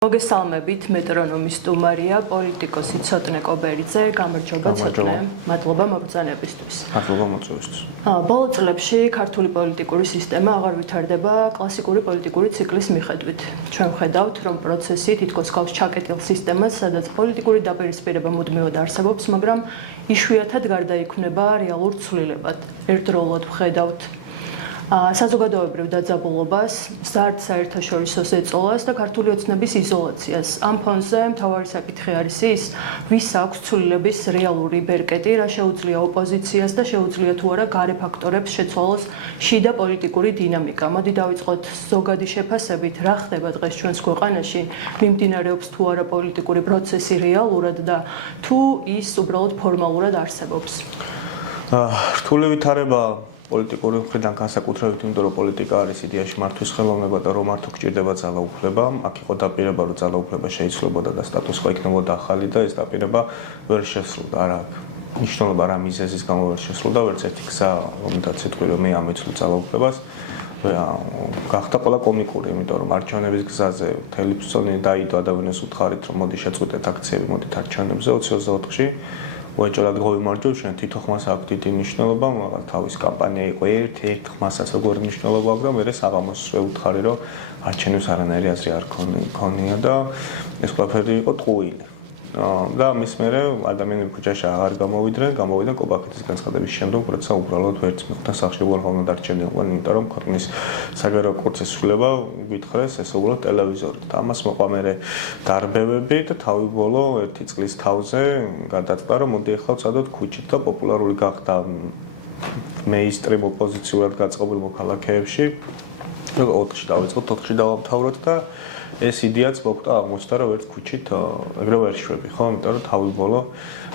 მოგესალმებით, მეტრონომის სტუმარია, პოლიტიკოსი ცოტნე კობერიძე, გამარჯობა ცოტნე, მადლობა მოგზანებისთვის. მადლობა მოწვევისთვის. ბოლო წლებში ქართული პოლიტიკური სისტემა აღარ ვითარდება კლასიკური პოლიტიკური ციკლის მიხედვით. ჩვენ ვხედავთ, რომ პროცესი თითქოს გავს ჩაკეტილ სისტემას, სადაც პოლიტიკური დაპირისპირება მუდმივად არსებობს, მაგრამ იშვიათად გარდაიქმნება რეალურ ცვლილებად. ერთდროულად ვხედავთ საზოგადოებრივ დაძაბულობას, მზარდ საერთაშორისო ზეწოლას და ქართული ოცნების იზოლაციას. ამ ფონზე მთავარი საკითხი არის ის, ვის აქვს ცვლილების რეალური ბერკეტი, რა შეუძლია ოპოზიციას და შეუძლია თუ არა გარე ფაქტორებს შეცვალოს შიდა პოლიტიკური დინამიკა. მოდი დავიწყოთ ზოგადი შეფასებით, რა ხდება დღეს ჩვენს ქვეყანაში, მიმდინარეობს თუ არა პოლიტიკური პროცესი რეალურად და თუ ის უბრალოდ ფორმალურად არსებობს. რთული ვითარება პოლიტიკური მხრიდან განსაკუთრებით, იმიტომ რომ პოლიტიკა არის იდეაში მართვის ხელოვნება და რომ მართო გჭირდება ძალაუფლება, აქ იყო დაპირება, რომ ძალაუფლება შეიცვლებოდა და სტატუსკო იქნებოდა ახალი და ეს დაპირება ვერ შესრულდა. არა აქვს მნიშვნელობა რა მიზეზის გამო ვერ შესრულდა, ვერც ერთი გზა, რომელთაც იტყვი რომ მე ამეცვლი ძალაუფლებას, გახდა ყველა კომიკური, იმიტომ რომ არჩევნების გზაზე მთელი ფსონი დაიდო ადამიანს უთხარით, რომ მოდი შეწყვეტეთ აქციები, მოდით არჩევნებზე 2024-ში. უეჭველად გავიმარჯვებ, ჩვენ თითო ხმას აქვს დიდი მნიშვნელობა, მაგრამ თავის კამპანია იყო ერთ ხმასაც როგორი მნიშვნელობა აქვს და მე საღამოს ვეუთხარი, რომ არჩევნებს არანაირი აზრი არ ქონია და ეს ყველაფერი იყო ტყუილი. და მის მერე ადამიანები ქუჩაში აღარ გამოვიდნენ კობახეთის განცხადების შემდგომ, როცა უბრალოდ ვერც მიხდა სახში უარყოფნა დარჩენილიყო, იმიტომ რომ ქვეყნის საგარეო კურსის ცვლილება გითხრეს ეს უბრალოდ ტელევიზორით. ამას მოყვა მერე დარბევები და თავი ბოლო 1 წლის თავზე გადაწყდა, რომ მოდი ახლა ვწადოთ ქუჩით და პოპულარული გახდა მეინსტრიმ ოპოზიციურად გაწყობილ მოქალაქეებში. 4-ში დავიწყოთ, 4-ში დავამთავროთ და ეს იდეაც მოხდა აღმოჩნდა რომ ერთ ქუჩით ეგრევე ვერ შვები ხო იმიტომ რომ თავი ბოლო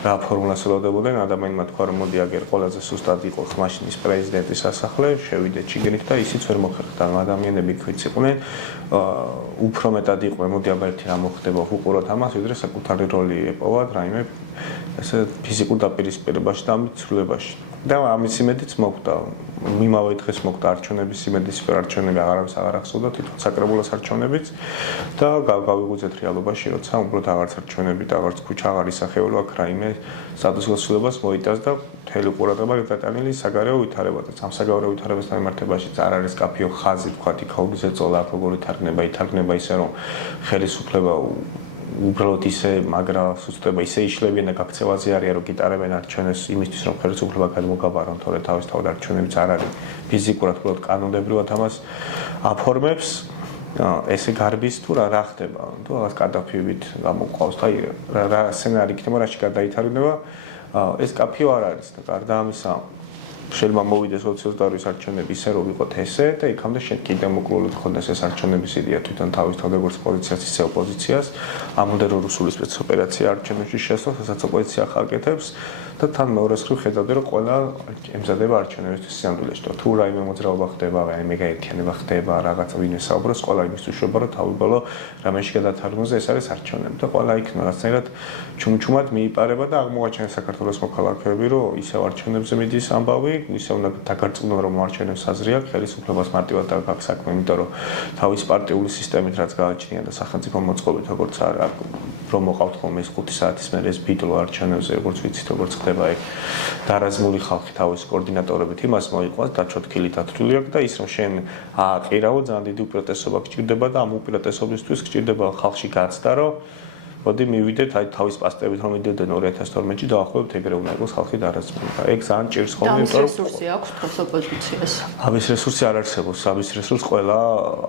რა ფორმულას ელოდებოდნენ ადამიანმა თქვა რომ მოდი აგერ ყველაზე სუსტად იყო ხმაშინის პრეზიდენტის სასახლე შევიდეთ ჩიგრით და ისიც ვერ მოხერხდა ადამიანები ქვიც იყვნენ უფრო მეტად იყვნენ მოდი აბა ერთი რა მოხდება უყუროთ ამას ვიდრე საკუთარი როლი ეპოვათ რაიმე ესე ფიზიკურ დაპირისპირებაში და ამით ცვლილებაში და ამის იმედიც მოხდა მიმავე დღეს მოხდა არჩევნების იმედის არჩევნები აღარავის აღარ ახსოვდა თვითონ საკრებულოს არჩევნებიც და გავიგუძეთ რეალობაში როცა უბრალოდ აღარც არჩევნები და აღარც ქუჩა აღარ ისახეულო აქ რაიმე სტატუსის ცვლილებას მოიტანს და მთელი ყურადღება გადატანილი საგარეო ვითარებაზე ამ საგარეო ვითარებასთან მიმართებაში არ არის კაფეო ხაზი თქვათ იქაურის ეწოლა აქ როგორ ითარგმნება ისე რომ ხელისუფლება უბრალოდ ისე მაგრა სუსტება ისე იშლებიან და გაქცევაზე არიან რომ გიტარებენ არჩევნებს იმისთვის რომ ხელისუფლება გადმოგაბარონ თორე თავისთავად არჩევნებიც არ არის ფიზიკურად უბრალოდ კანონებრივად ამას აფორმებს ესე გარბის თუ რა ხდება თუ რაღაც კადაფივით გამოყავს და რა სცენარი იქნება რაში გადაითარგმნება ეს კაფეო არ არის და გარდა ამისა შეიძლება მოვიდეს 2022-ის არჩევნები ისე რომ ვიყოთ ესე და იქამდე შენ კიდე მოკლული გქონდეს ეს არჩევნების იდეა თვითონ თავისთავად როგორც პოზიციას ისე ოპოზიციას ამოდე რომ რუსული სპეცოპერაცია არჩევნებში შესვლა სადაც ოპოზიცია ხალხეთებს და თან მეორე მხრივ ხედავდი რომ ყველა ემზადება არჩევნებისთვის სიამდვილეში და თუ რაიმე მოძრაობა ხდება რაიმე გაერთიანება ხდება რაღაც ვინმე საუბრობს ყველა იმისთვის უშუალოდ რომ თავი ბოლო რამეში გადათარგმნოს ეს არის არჩევნები და ყველა იქ რაღაცნაირად ჩუმჩუმად მიიპარება და აღმოაჩენს საქართველოს მოქალაქეები რომ ისევ არჩევნებზე მიდის ამბავი ისე უნდა დაგარწმუნონ რომ არჩევნებს აზრი აქვს ხელისუფლებას მარტივად აქვს საქმე იმიტომ რომ თავის პარტიული სისტემით რაც გააჩნია და სახელმწიფო მოწყობით როგორც არა რომ მოყავთ ხოლმე ეს 5 საათის მერე ეს ბიტლო არჩევნებზე როგორც ვიცით როგორც ხდება ეგ დარაზმული ხალხი თავის კოორდინატორებით იმას მოიყვანს დაჩოთქილი დათვლილი აქვს და ის რომ შენ ააყირავო ძალიან დიდი უპირატესობა გჭირდება და ამ უპირატესობისთვის გჭირდება ხალხში გაცდა რომ მოდი მივიდეთ აი თავის პასტებით რომ მიდევდნენ 2012-ში დაახლოებით ეგრე უნდა იყოს ხალხი დარაზმული და ეგ ძალიან ჭირს ხოლმე იმიტომ რომ რესურსი აქვს თავს ოპოზიციას ამის რესურსი არ არსებობს ამის რესურსს ყველა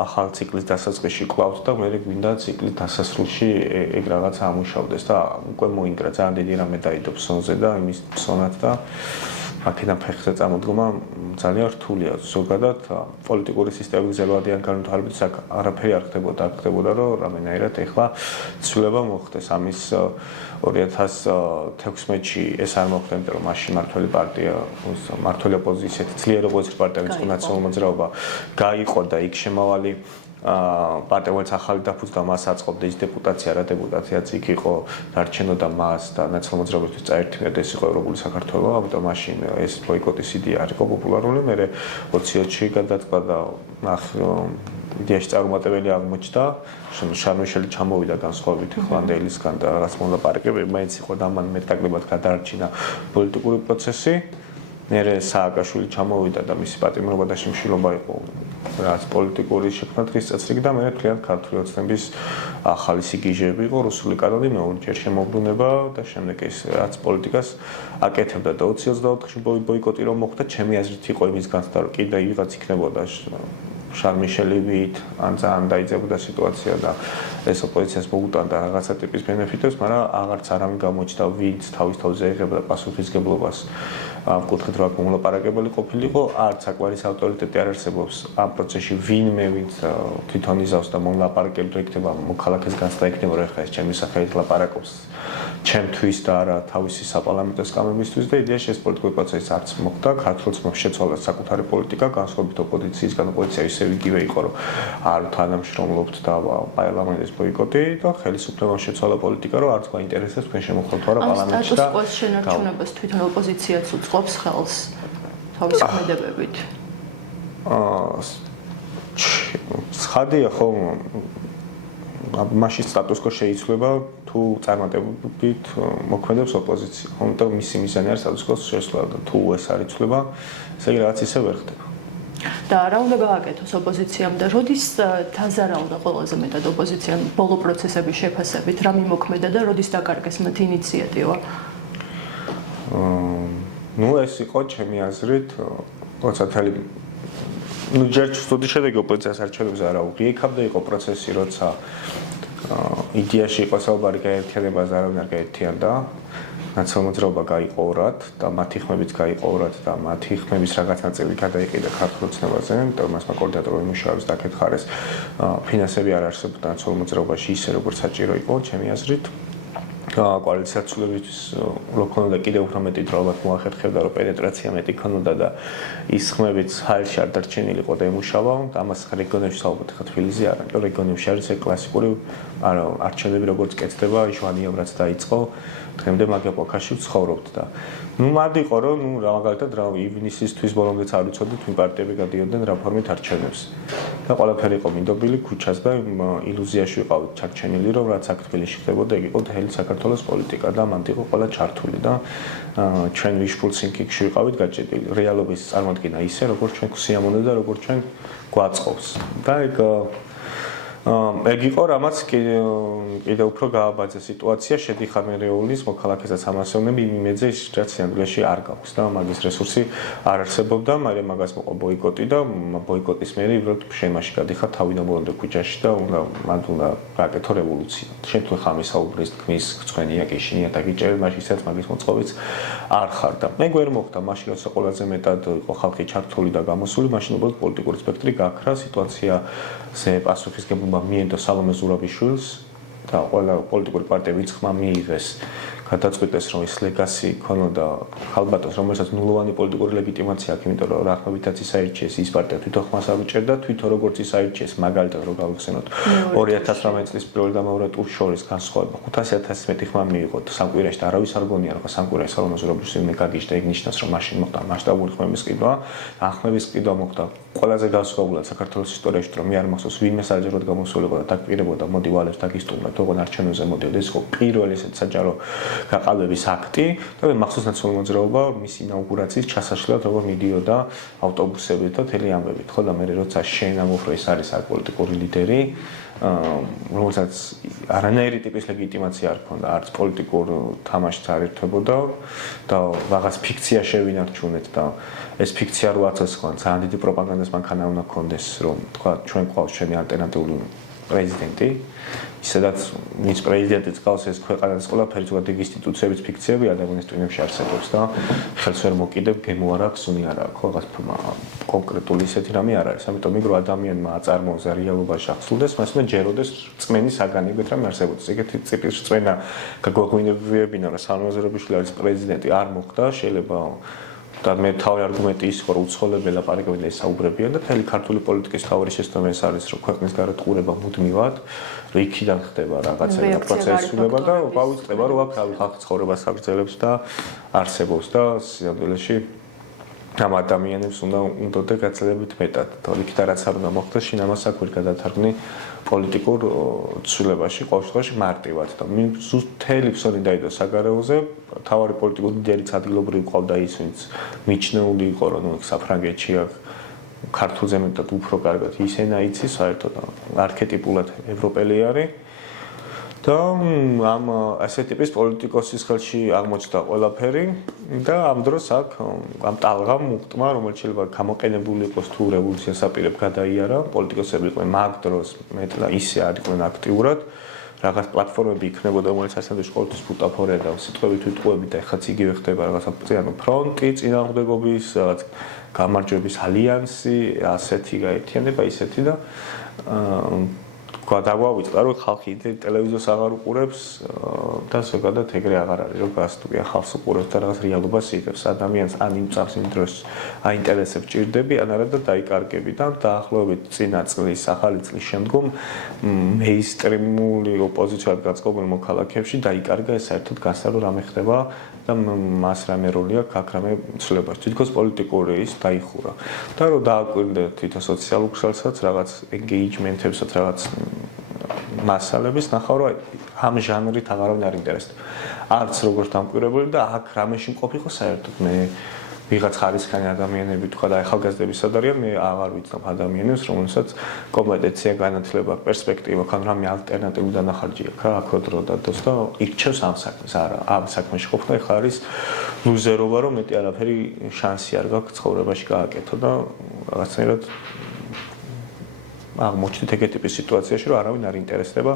ახალ ციკლის დასაწყისში კლავთ და მე გვინდა ციკლის დასასრულში ეგ რაღაცა ამუშავდეს და უკვე მოინგრა ძალიან დიდი რამე დაიდო ფსონზე და იმის ფსონად და აქედან ფეხზე წამოდგომა ძალიან რთულია ზოგადად პოლიტიკური სისტემის ზელვადიან განვითარებით არაფერი არ ხდებოდა რომ რამენაირად ეხლა ცვლილება მოხდეს ამის 2016-ში ეს არ მოხდა იმიტომ რომ მაშინ მართველი პარტია მართველი ოპოზიცია ძლიერ ოპოზიციური პარტია ვინც ნაციონალურ მოძრაობა გაიყო და იქ შემავალი პარტიაც ახალი დაფუძნდა მას აწყობდა ის დეპუტაცია რა დეპუტაციაც იქ იყო დარჩენოდა მას და ნაციონალურ მოძრაობისთვის წაერთმიათ ეს იყო ევროპული საქართველო ამიტომ მაშინ ეს ბოიკოტის იდეა არ იყო პოპულარული მე 20-ში გადაწყდა და იდეაში წარუმატებელი აღმოჩნდა, შარმიშელი ჩამოვიდა განსხვავებით ხლანდეილისგან და რაღაც მოლაპარაკებები, მაინც იყო დამან მეტნაკლებად გადაარჩინა პოლიტიკური პროცესი. მერე სააკაშვილი ჩამოვიდა და მისი პატიმრობა და შიმშილობა იყო რაც პოლიტიკური შექმნა დღის წესრიგი და მერე თლიანად ქართული ოცნების ახალი სიგიჟეები იყო რუსული კანონი მეორჯერ შემოbrunება და შემდეგ ეს რაც პოლიტიკას აკეთებდა და 2024-ში ბოიკოტი რომ მოხდა, ჩემი აზრით იყო იმის განცდა რომ კიდე ვიღაც იქნებოდა შარმიშელივით ან ძალიან დაიძებოდა სიტუაცია და ეს ოპოზიციას მოუტანდა რაღაცა ტიპის ბენეფიტებს, მაგრამ აღარც არავინ გამოჩნდა ვინც თავის თავზე იღებდა პასუხისგებლობას ამ კუთხით რა მომლაპარაკებელი ყოფილიყო, არც საკვარის ავტორიტეტი არ არსებობს ამ პროცესში ვინმე ვინც თვითონ იზავს და მომლაპარაკებდა იქნება მოქალაქეს განცდა იქნება რომ ეხლა ეს ჩემი სახელით ლაპარაკობს ჩემთვის და არა თავისი საპარლამენტო სკამებისთვის და იდეაში ეს პოლიტიკური პროცესი არც მოხდა, ქართულს შეცვალა საკუთარი პოლიტიკა, განსხვავებით ოპოზიციისგან, ოპოზიცია ისევ იგივე იყო, რომ არ თანამშრომლობთ და პარლამენტის ბოიკოტი და ხელისუფლებამ შეცვალა პოლიტიკა, რომ არც გვაინტერესებს თქვენ შემოხდათ რა პარლამენტში და სტატუს-კვოს შენარჩუნებას თვითონ ოპოზიციაც უწყობს ხელს თავის ქმედებებით. ცხადია ხო მაშინ სტატუს-კვო შეიცვლება თუ წარმატებით მოქმედებს ოპოზიცია. ამიტომ მისი მიზანი არის სტატუს-კვოს შესვლა და თუ ეს არ იცვლება, ესე იგი რაღაც ისე ვერ ხდება. და რა უნდა გააკეთოს ოპოზიციამ და როდის დაზარალდა ყველაზე მეტად ოპოზიციამ ბოლო პროცესების შეფასებით, რა მიმოქმედა და როდის დაკარგეს მათ ინიციატივა? ნუ ეს იყო ჩემი აზრით, როცა თელი ჯერ სტუდი შედეგი ოპოზიციას არჩევნებზე არა უღიექავდა, იყო პროცესი, როცა იდეაში იყო საუბარი გაერთიანებას არავინ არ გაერთიანდა. ნაციონალ-მოძრაობა გაიყო ორად და მათი ხმებიც გაიყო ორად და მათი ხმების რაღაც ნაწილი გადაიყიდა ქართულ ოცნებაზე, იმიტომ მასმა კოორდინატორი მუშაობს დაკითხარეს ფინანსები არ არსებობდა ნაციონალ-მოძრაობაში ისე როგორც საჭირო იყო, ჩემი აზრით. კოალიცია ცვლილების ლოქონდა კიდევ უფრო მეტი დრო ალბათ მოახერხებდა რომ პენეტრაცია მეტი ქონოდა და ის ხმებიც ჰაერში არ დარჩენილიყო და ემუშავა და ამას რეგიონებში საუბრობთ ხა თბილისზე არა, იმიტომ რეგიონებში არის ეს კლასიკური არჩევნები როგორც კეთდება, ჟვანიამ რაც დაიწყო დღემდე მაგ ეპოქაში ვცხოვრობთ და ნუ მადიყო რომ ნუ მაგალითად რა ივნისისთვის ბოლომდეც არ ვიცოდით ვინ პარტიები გადიოდნენ რა ფორმით არჩევნებს და ყველაფერი იყო მინდობილი ქუჩას და ილუზიაში ვიყავით ჩარჩენილი რომ რაც აქ თბილისში ხდებოდა ეგ იყო მთელი საქართველოს პოლიტიკა და მანდ იყო ყველა ჩართული და ჩვენ wishful thinking-ში ვიყავით გაჭედილი რეალობის წარმოქმნა ისე როგორც ჩვენ გვსიამოვნებდა და როგორც ჩვენ გვაწყობს და ეგ იყო რამაც კიდე უფრო გააბაძა სიტუაცია შედიხარ მერეულის მოქალაქესაც ამასევნები იმ იმედზე რაც სინამდვილეში არ გაქვს და მაგის რესურსი არ არსებობდა, მაგრამ მაგას მოყვა ბოიკოტი და ბოიკოტის მერე უბრალოდ შემაში გადიხარ თავიდან ბოლომდე ქუჩაში და უნდა გააკეთო რევოლუცია. შენ თუ ხამი საუბრის თქმის გწვენია გეშინია და გიჭერენ მაშინაც მაგის მოწყობიც არ ხარ და მე ვერ მოხდა მაშინ როცა ყველაზე მეტად იყო ხალხი ჩართული და გამოსული, მაშინ უბრალოდ პოლიტიკური სპექტრი გაქრა სიტუაციაზე პასუხისგებლობა მიენდო სალომე ზურაბიშვილს და ყველა პოლიტიკური პარტიებიც ხმა მიიღეს გადაწყვიტეს რომ ეს ლეგასი ქონოდა ხალბატონს რომელსაც ნულოვანი პოლიტიკური ლეგიტიმაცია აქვს, იმიტომ რომ რა ხმებითაც ის აირჩიეს ის პარტია თვითონ ხმას არ უჭერდა, თვითონ როგორც ის აირჩიეს მაგალითად რომ გავიხსენოთ 2018 წლის პირველ და მეორე ტურს შორის განსხვავება 500.000 მეტი ხმა მიიღოთ სამკვირაში და არავის არ გონია რომ სამკვირაში სალომე ზურაბიშვილი გაგიჟდა ეგ ნიშნავს რომ მაშინ მოხდა მასშტაბური ხმების ყიდვა, ახმების ყიდვა მოხდა ყველაზე განსხვავებულად საქართველოს ისტორიაში რომ მე არ მახსოვს ვინმე საჯაროდ გამოსულიყო და დაგპირებოდა მოდი ვალებს დაგისტუმრა თողონ არჩევნებზე მოდიოდა ეს იყო პირველი ესეთ საჯარო გაყალბების აქტი და მახსოვს ნაციონალური მოძრაობა მის ინაუგურაციის ჩასაშლელად როგორ მიდიოდა ავტობუსებით და თელი ამბებით ხო და მე როცა შენ ამ უფრო ეს არის პოლიტიკური ლიდერი რომელსაც არანაირი ტიპის ლეგიტიმაცია არ ქონდა არც პოლიტიკურ თამაშს არ ერთვებოდა და რაღაც ფიქცია შევინარჩუნეთ და ეს ფიქცია რო აცოცხლან ძალიან დიდი პროპაგანდის მანქანა უნდა ქონდეს რომ თქვა ჩვენ ყავს ჩემი ალტერნატიული პრეზიდენტი ისედაც მის პრეზიდენტიც ყავს ეს ქვეყანას ყველაფერი ზოგადად ინსტიტუციების ფიქციები ადამიანის ტვინებში არსებობს და ხელს ვერ მოკიდებ გემო არ აქვს უნი არ აქვს რაღაც კონკრეტული ისეთი რამე არ არის ამიტომ მიგრო ადამიანმა აწარმოოს რეალობაში ახსულდეს მას უნდა ჯეროდეს წმენის საგანებით რამე არსებობს ეგეთი ტიპის წმენა გაგვინებებინა რომ სალომე ზურაბიშვილი არის პრეზიდენტი არ მოხდა შეიძლება და მე თავი არგუმენტი ის ხო რომ უცხოელები ლაპარაკობენ და ისაუბრებიან და თელი ქართული პოლიტიკის თავი შეცდომა ეს არის რომ ქვეყნის გარეთყურება მუდმივად რომ იქიდან ხდება რაღაცა პროცესულება და გავიწყდება რომ აქ ხალხი ცხოვრებას აგრძელებს და არსებობს და სიამდვილეში ამ ადამიანებს უნდა გაცილებით მეტად. თორემ რაც არ უნდა მოხდეს, შინ ამას აქ ვერ გადათარგმნი პოლიტიკურ ცვლილებაში, ყოველ შემთხვევაში მარტივად და ზუსტ მთელი ფსონი დაიდო საგარეოზე, თავარი პოლიტიკური ლიდერიც ადგილობრივი ყავდა ის, ვინც მიჩნეული იყო, რომ საფრანგეთში აქ ქართულზე მეტად უფრო კარგად ისენა იცის, საერთოდ არქეტიპულად ევროპელი არის. და ამ ასეთ ტიპის პოლიტიკოსის ხელში აღმოჩნდა ყველაფერი და ამ დროს აქ ამ ტალღამ უხტმა, რომელიც შეიძლება გამოყენებული იყოს თუ რევოლუციას აპირებ გადაიარა, პოლიტიკოსები იყვნენ მაგ დროს მეტლა ისე არ იყვნენ აქტიურად, რაღაც პლატფორმები იქნებოდა, რომელიც ასეთში ყოველთვის ბუტაფორია და სიტყვებით ვიტყუები და ეხაც იგივე ხდება რაღაცა ანუ ფრონტი, წინააღმდეგობის, რაღაც გამარჯვების ალიანსი, ასეთი გაერთიანება, ისეთი და გადავავიწყდა რომ ხალხი ტელევიზორს აღარ უყურებს და ზოგადად ეგრე აღარ არის რომ გასტუგია ხალხს უყურებს და რაღაც რეალობას იღებს ადამიანს ან იმ წამს იმ დროს აინტერესებს ჭირდები ან არა და დაიკარგები და დაახლოებით წინა წლის ახალი წლის შემდგომ მეინსტრიმული ოპოზიციად გაწყობილ მოქალაქეებში დაიკარგა ეს საერთოდ გასა რომ რამე ხდება და მას რამე როლი აქვს აქ რამე ცვლილებას თითქოს პოლიტიკური ის დაიხურა და რომ დააკვირდა თვითონ სოციალურ ქსელსაც რაღაც ენგეიჯმენტებსაც რაღაც მასალების ნახავ რომ ამ ჟანრით აღარავინ არ ინტერესდება. არც როგორც დამკვირვებელი და აქ რამეში მყოფიყო საერთოდ მე ვიღაც ხარისხიანი ადამიანები თქვა და ახალგაზრდების სადარიან მე აღარ ვიცნობ ადამიანებს რომელსაც კომპეტენცია განათლება პერსპექტივა ქან რამე ალტერნატიული დანახარჯი აქვს აქ დრო და დოს და იქჩევს ამ საქმეს არა ამ საქმეში ყოფნა ეხლა არის ლუზერობა რომ მეტი არაფერი შანსი არ გაქვს ცხოვრებაში გააკეთო და რაღაცნაირად აღმოჩნდით ეგეთი ტიპის სიტუაციაში რომ არავინ არ ინტერესდება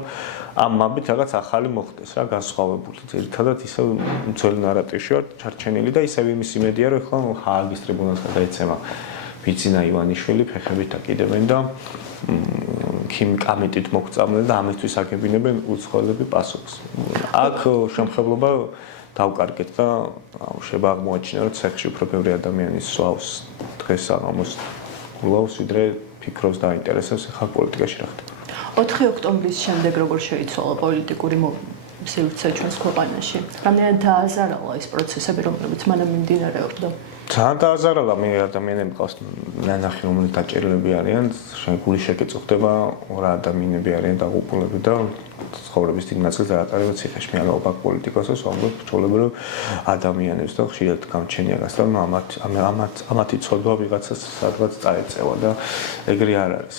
ამ მაბით რაღაც ახალი მოხდეს რა განსხვავებული ძირითადად ისე ძველი ნარატივში ვარ ჩარჩენილი და ისევ იმის იმედია რომ ხო ჰააგის ტრიბუნალს გადაეცემა ბიძინა ივანიშვილი ფეხებით აკიდებენ და ქიმ კამეტით მოგწამდნენ და ამისთვის აგებინებენ უცხოელები პასუხს აქ შემხებლობა დავკარგეთ და შეიძლება აღმოაჩინო რომ ცეხში უფრო ბევრი ადამიანი სვავს დღეს ამოს გულავს ვიდრე ფიქრობს და აინტერესებს ხალ პოლიტიკაში რა ხდება. 4 ოქტომბრის შემდეგ როგორ შეიცვალა პოლიტიკური სივრცე ჩვენს ქვეყანაში? რამდენად დააზარალა ეს პროცესები, რომლებიც მანამ მიმდინარეობდა? ძალიან დააზარალა მე ადამიანები ყავს ნანახი რომელიც დაჭერილები არიან, გული შეკეცდება, ორ ადამიანები არიან დაღუპულები და ცხოვრების დიდ ნაწილს დაატარებენ ციხეში. მე ალბათ პოლიტიკოსებს ვამბობ ჩვეულებრივ ადამიანებს და ხშირად გამჩენია გასთან ამათი ცოდვა ვიღაცას სადღაც წაეწევა და ეგრე არ არის.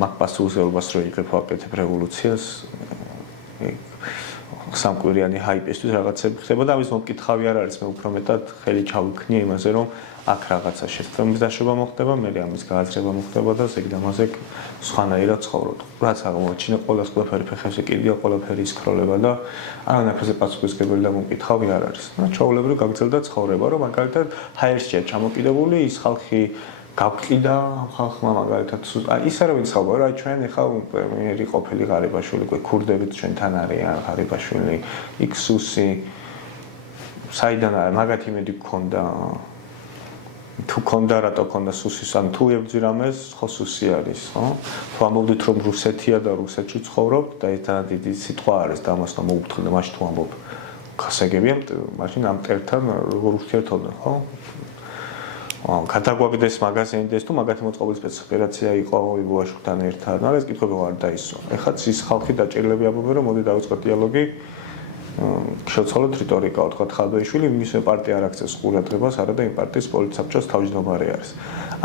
მაგ პასუხისმგებლობას რო იღებ ვაკეთებ რევოლუციას სამკვირიანი ჰაიპისთვის რაღაცები ხდება და ამის მომკითხავი არ არის მე უფრო მეტად ხელი ჩავიქნია იმაზე რომ აქ რაღაცა შეცდომის დაშვება მოხდება მე ამის გააზრება მოხდება და ზეგდამაზეგ სხვანაირად ცხოვრობ რაც აღმოაჩინე ყველაფერი ფეხებზე კიდია ყველაფერი ისქროლება და არანაირ პასუხისმგებელი და მომკითხავი არ არის და ჩაულებრივ გაგრძელდა ცხოვრება რომ მაგალითად ჰაერშია ჩამოკიდებული ის ხალხი გავყიდა ხალხმა მაგალითად ის არ ვიცი ხალხო რა ჩვენ ეხლა პრემიერი ყოფილი ღარიბაშვილი ქურდებით ჩვენთან არიან ღარიბაშვილი იქსუსი საიდან არის მაგათი იმედი გქონდა თუ გქონდა რატო გქონდა სუსის ან თუ ებძირამეს ხო სუსი არის ხო თუ ამბობდით რომ რუსეთია და რუსეთში ცხოვრობთ და ეს ძალიან დიდი სიტყვა არის და ამას და მოუთხოვნდა მაშინ თუ ამბობ ხასაგებია მაშინ ამ წერთან როგორ ურთიერთობდნენ ხო გადაგვაგდეს მაგაზინდეს თუ მაგათი მოწყობილი სპეციფიკაცია იყო იბუაშხთან ერთად. მაგრამ ეს კითხვები არ დაისვა. ეხლა ის ხალხი დაჭერილები ამბობენ რომ მოდი დავიწყოთ დიალოგი. შევცვალოთ რიტორიკა, ვთქვათ ხალბეიშვილი მის პარტია არ აქცევს ყურადღებას, არა და იმ პარტიის პოლიტსაბჭოს თავმჯდომარე არის.